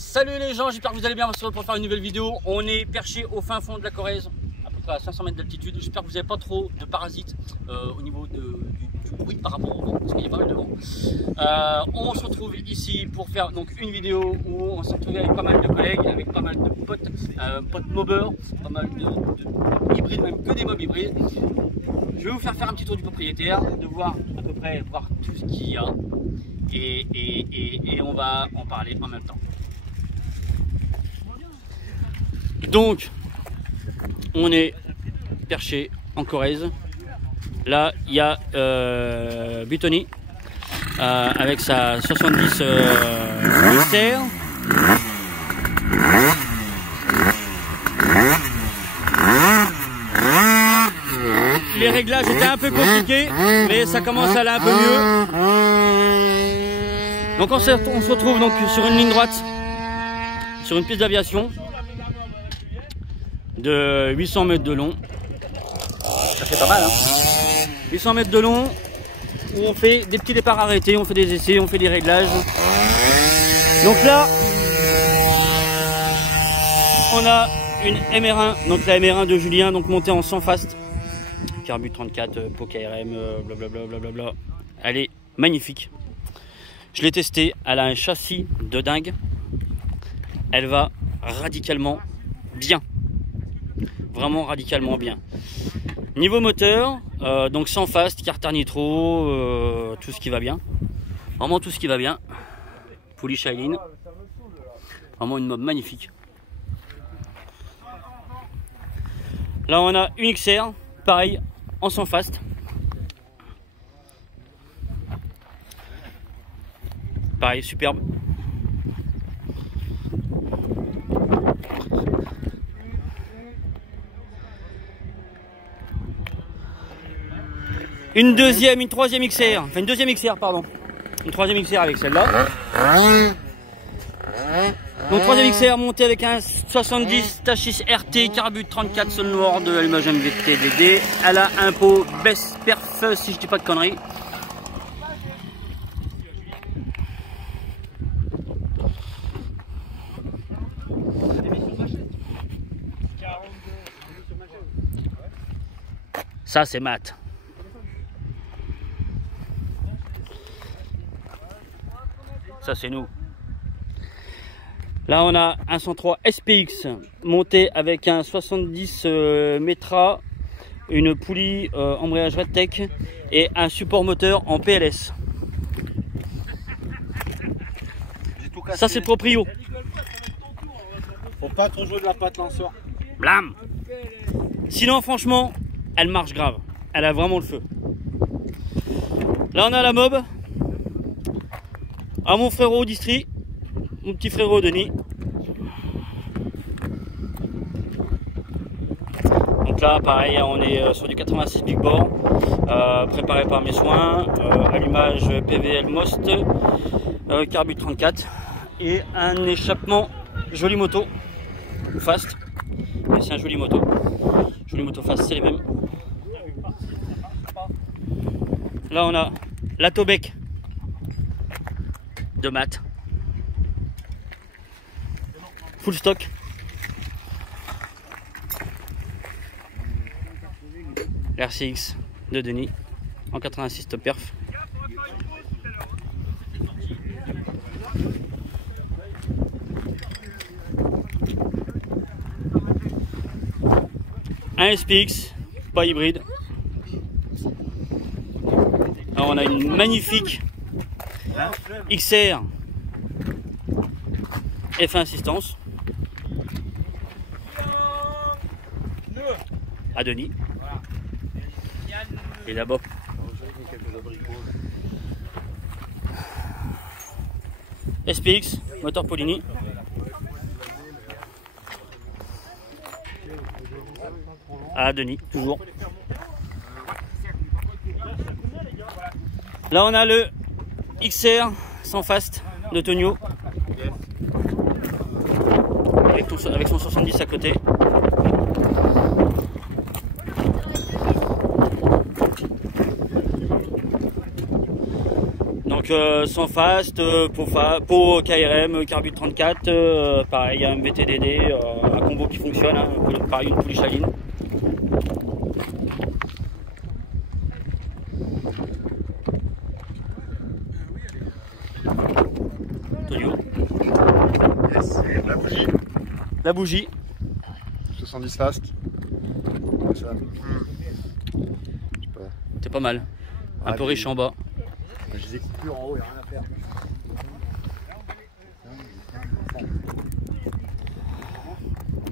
Salut les gens, j'espère que vous allez bien. On se retrouve pour faire une nouvelle vidéo. On est perché au fin fond de la Corrèze, à peu près à 500 mètres d'altitude. J'espère que vous n'avez pas trop de parasites au niveau du bruit par rapport au vent, parce qu'il y a pas mal de vent. On se retrouve ici pour faire donc une vidéo où on s'est retrouvé avec pas mal de collègues, avec pas mal de potes mobbers, pas mal de hybrides, même que des mobs hybrides. Je vais vous faire un petit tour du propriétaire, de voir à peu près tout ce qu'il y a. Et on va en parler en même temps. Donc, on est perché en Corrèze. Là, il y a Buitoni avec sa 70 XR. Les réglages étaient un peu compliqués, mais ça commence à aller un peu mieux. Donc on se retrouve donc sur une ligne droite, sur une piste d'aviation de 800 mètres de long. Ça fait pas mal, hein. 800 mètres de long, où on fait des petits départs arrêtés, on fait des essais, on fait des réglages. Donc là, on a une MR1, donc la MR1 de Julien, donc montée en 100 fast. Carbu 34, POC ARM, blablabla. Elle est magnifique. Je l'ai testée, elle a un châssis de dingue. Elle va radicalement bien. Vraiment radicalement bien. Niveau moteur, donc sans fast, carter nitro, tout ce qui va bien. Vraiment tout ce qui va bien. Poulie Shailene. Vraiment une mob magnifique. Là on a une XR, pareil, en sans fast. Pareil, superbe. Une troisième XR, enfin une deuxième XR, pardon. Une troisième XR avec celle-là. Donc troisième XR montée avec un 70 Tachis RT, carbu 34 sol noir de allumage MVT DD. Elle a un pot baisse perf si je dis pas de conneries. Ça c'est mat. Ça c'est nous. Là on a un 103 SPX monté avec un 70 Metra, une poulie embrayage Redtech et un support moteur en PLS. Ça c'est proprio. Faut pas trop jouer de la patte lanceur. Blam. Sinon franchement, elle marche grave. Elle a vraiment le feu. Là on a la mob. À mon frérot Distri, mon petit frérot Denis. Donc là pareil, on est sur du 86 Big Bore, préparé par mes soins, allumage PVL Most, carbu 34 et un échappement joli moto fast. Mais c'est un joli moto fast, c'est les mêmes. Là on a la Tobec de mat, full stock. L'RCX de Denis en 86 top perf. Un SPX, pas hybride. Alors on a une magnifique XR F1 assistance à Denis. Et là-bas SPX, moteur Polini. À Denis, toujours. Là on a le XR sans fast de Tonio avec son 70 à côté. Donc Donc sans fast, pot KRM, carbu 34, pareil, il y a un VTDD, un combo qui fonctionne, hein, pareil, une pouliche à ligne. Tonio. Yes. La bougie. La bougie. 70 fast. Ça. C'est pas mal. Un peu riche en bas. Je les écoute plus en haut, il n'y a rien à faire.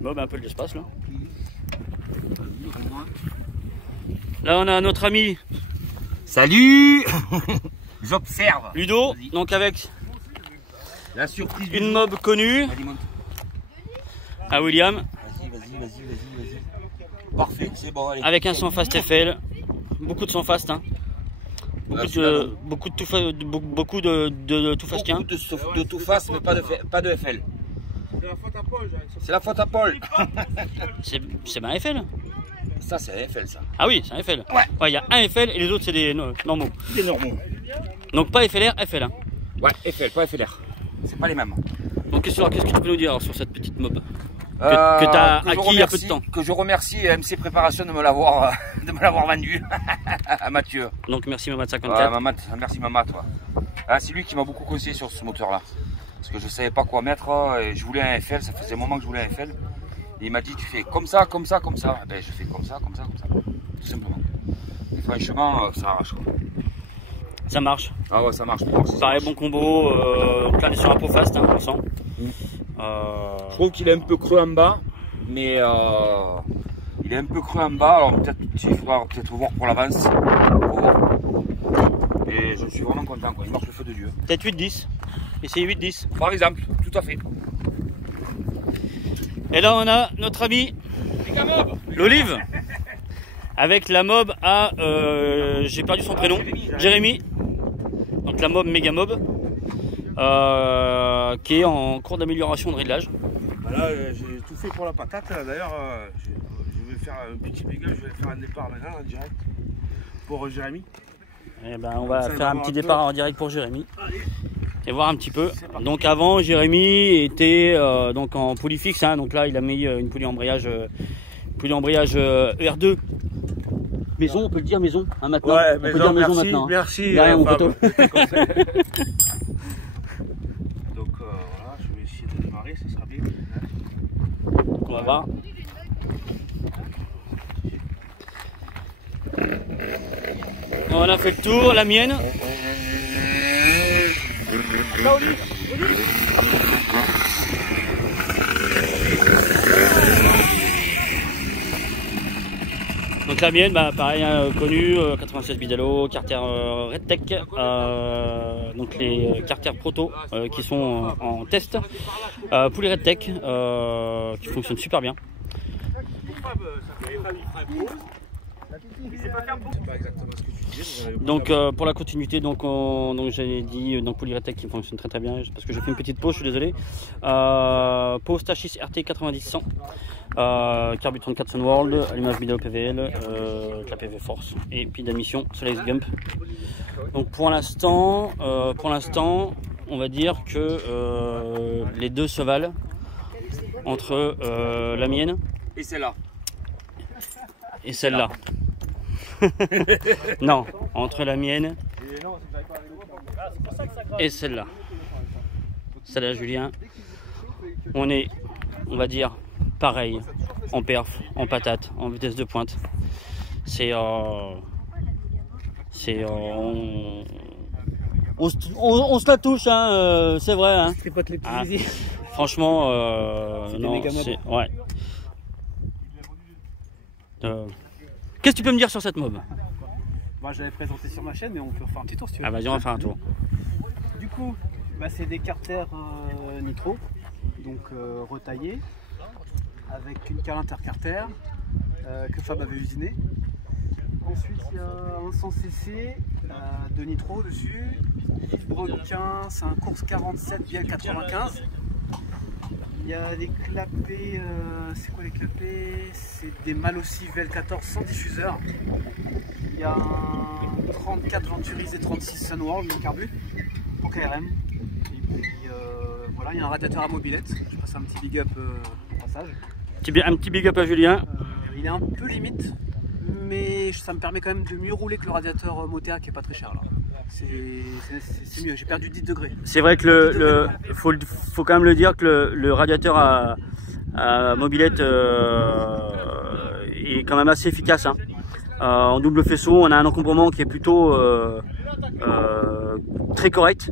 Bon, ben un peu de l'espace là. Là on a notre ami. Salut. J'observe. Ludo, donc avec La surprise. une mob connue. Vas-y, monte. À William. Vas-y. Parfait, c'est bon, allez. Avec un sans fast FL. Beaucoup de sans fast. Hein. Beaucoup de tout fastien. Beaucoup de tout face, mais pas de FL. C'est la faute à Paul. C'est bien FL. Ça, c'est un FL, ça. Ah oui, c'est un FL. Ouais, il y a un FL et les autres c'est des normaux. Des normaux. Donc pas FLR, FL. Hein. Ouais, FL, pas FLR. C'est pas les mêmes. Donc qu'est-ce que tu peux nous dire alors, sur cette petite mob que tu as acquis il y a peu de temps? Que je remercie MC Préparation de me l'avoir vendu à Mathieu. Donc merci Mamat54. Merci Mamat. C'est lui qui m'a beaucoup conseillé sur ce moteur là. Parce que je savais pas quoi mettre et je voulais un FL, ça faisait un moment que je voulais un FL. Et il m'a dit tu fais comme ça. Et ben, je fais comme ça. Tout simplement. Et franchement, ça arrache quoi. Ça marche. Ah ouais, ça marche. Pareil, bon combo. Donc là on est sur un pot fast, hein, on sent. Je trouve qu'il est un peu creux en bas, mais il est un peu creux en bas. Alors peut-être il faudra peut-être voir pour l'avance. Et je suis vraiment content quoi. Il marche le feu de Dieu. Peut-être 8-10. Essayez 8-10. Par exemple, tout à fait. Et là on a notre ami l'Olive. Avec la mob à j'ai perdu son prénom. Jérémy. Donc la mob méga mob. Qui est en cours d'amélioration de réglage. Là, j'ai tout fait pour la patate. D'ailleurs, je vais faire un petit big up, je vais faire un départ maintenant en direct pour Jérémy. Et ben, on va faire un petit départ en direct pour Jérémy. Et voir un petit peu. Donc avant, Jérémy était donc en poulie fixe. Hein, donc là, il a mis une poulie embrayage ER2. Maison, on peut le dire maison hein, maintenant. Ouais, on peut dire maison merci, maintenant. Hein. Merci. Derrière mon poteau. Donc voilà, je vais essayer de démarrer, ça sera bien. On va voir. On a fait le tour, la mienne. Donc la mienne, bah, pareil, hein, connue, 96 Bidalo, Carter Redtech, donc les Carter Proto qui sont en test, poulie Redtech qui fonctionne super bien. Donc pour la continuité, donc j'ai dit donc poulie Redtech qui fonctionne très très bien parce que j'ai fait une petite pause, je suis désolé. Pause Tachis RT 90-100. Carbu 34 Sunworld, allumage Bidalo PVL, la PV Force et puis d'admission Solex Gump. Donc pour l'instant, on va dire que les deux se valent entre la mienne Et celle-là. et celle-là. Non, entre la mienne et celle-là. Celle-là, Julien, on est, on va dire, pareil en perf, en patate, en vitesse de pointe. C'est on se la touche, hein, c'est vrai. Hein. Ah, franchement, non, c'est ouais. Qu'est-ce que tu peux me dire sur cette mob? Moi j'avais présenté sur ma chaîne, mais on peut faire un petit tour si tu veux. Ah vas-y, on va faire un tour. Du coup, c'est des carters nitro, donc retaillés, avec une cale intercarter que Fab avait usiné. Ensuite il y a un 100 cc de nitro dessus, breloquin, c'est un course 47 biel 95. Il y a des clapets, c'est quoi les clapets? C'est des Malossi VL14 sans diffuseur. Il y a un 34 Venturis et 36 Sunworld, le carbu. pour KRM. Et puis voilà, il y a un radiateur à mobilette. Je passe un petit big up au passage. Un petit big up à Julien. Il est un peu limite, mais ça me permet quand même de mieux rouler que le radiateur Motea qui est pas très cher là. C'est mieux, j'ai perdu 10 degrés. C'est vrai que faut quand même le dire que le radiateur à mobilette est quand même assez efficace. Hein. En double faisceau, on a un encombrement qui est plutôt très correct.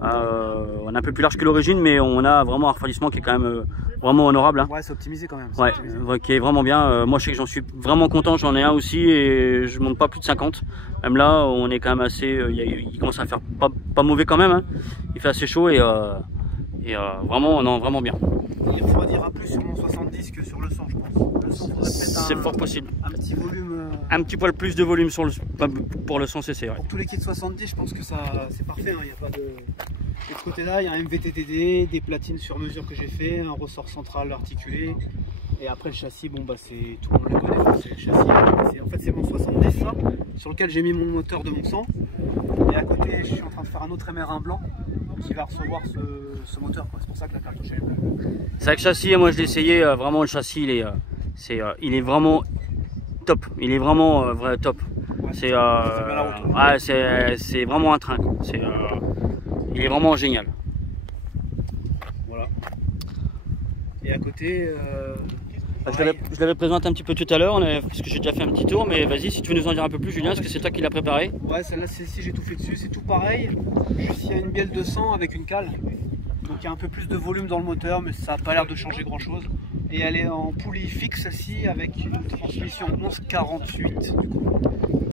On est un peu plus large que l'origine, mais on a vraiment un refroidissement qui est quand même vraiment honorable. Hein. Ouais, c'est optimisé quand même. Ouais, qui est vraiment bien. Moi, je sais que j'en suis vraiment content. J'en ai un aussi et je monte pas plus de 50. Même là, on est quand même assez. Il commence à faire pas mauvais quand même. Hein. Il fait assez chaud et vraiment, non, vraiment bien. Il refroidira plus sur mon 70 que sur le 100, je pense. Le 100, faudrait peut-être c'est fort possible. Un petit volume. Un petit poil plus de volume sur pour le 100 cc. Ouais. Pour tous les kits 70, je pense que ça c'est parfait. Il n'y a pas de. De ce côté-là, il y a un MVTTD, des platines sur mesure que j'ai fait, un ressort central articulé. Et après le châssis, bon bah c'est tout le monde le connaît, c'est le châssis. En fait c'est mon 70 ça, sur lequel j'ai mis mon moteur de mon 100. Et à côté je suis en train de faire un autre MR1 blanc qui va recevoir ce moteur. C'est pour ça que la cartouche est bleue. C'est vrai que le châssis, moi je l'ai essayé, vraiment le châssis il est vraiment top. Il est vraiment top. Ouais, c'est vraiment un train. Il est vraiment génial. Voilà. Et à côté. Je l'avais présenté un petit peu tout à l'heure, parce que j'ai déjà fait un petit tour, mais vas-y, si tu veux nous en dire un peu plus, Julien, est-ce que c'est toi qui l'as préparé? Ouais, celle-là, celle-ci, j'ai tout fait dessus, c'est tout pareil. Juste il y a une bielle de 100 avec une cale. Donc il y a un peu plus de volume dans le moteur, mais ça n'a pas l'air de changer grand-chose. Et elle est en poulie fixe, celle-ci, avec une transmission 1148 du coup.